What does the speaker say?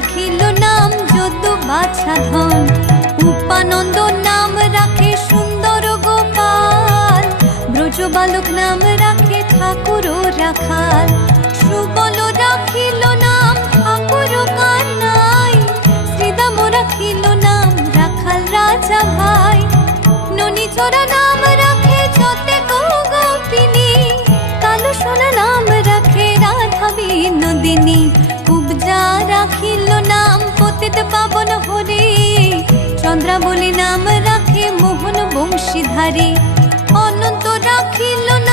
রাখিল নাম যদু বাছা ধন। উপানন্দ নাম রাখে সুন্দর গোপাল, ব্রজ বালক নাম রাখে ঠাকুর রাখাল। সুবল রাখিল নাম ঠাকুর কানাই, শ্রীদাম রাখিল নাম রাখাল রাজা ভাই। ননীচরা নাম রাখে যতে গোপিনী, কালো সোনা নাম রাখে রাধা বিনোদিনী। কুবজা রাখিল নাম পতিত পাবন হরি, চন্দ্রাবলী নাম রাখে মোহন বংশীধারী। অনন্ত রাখিল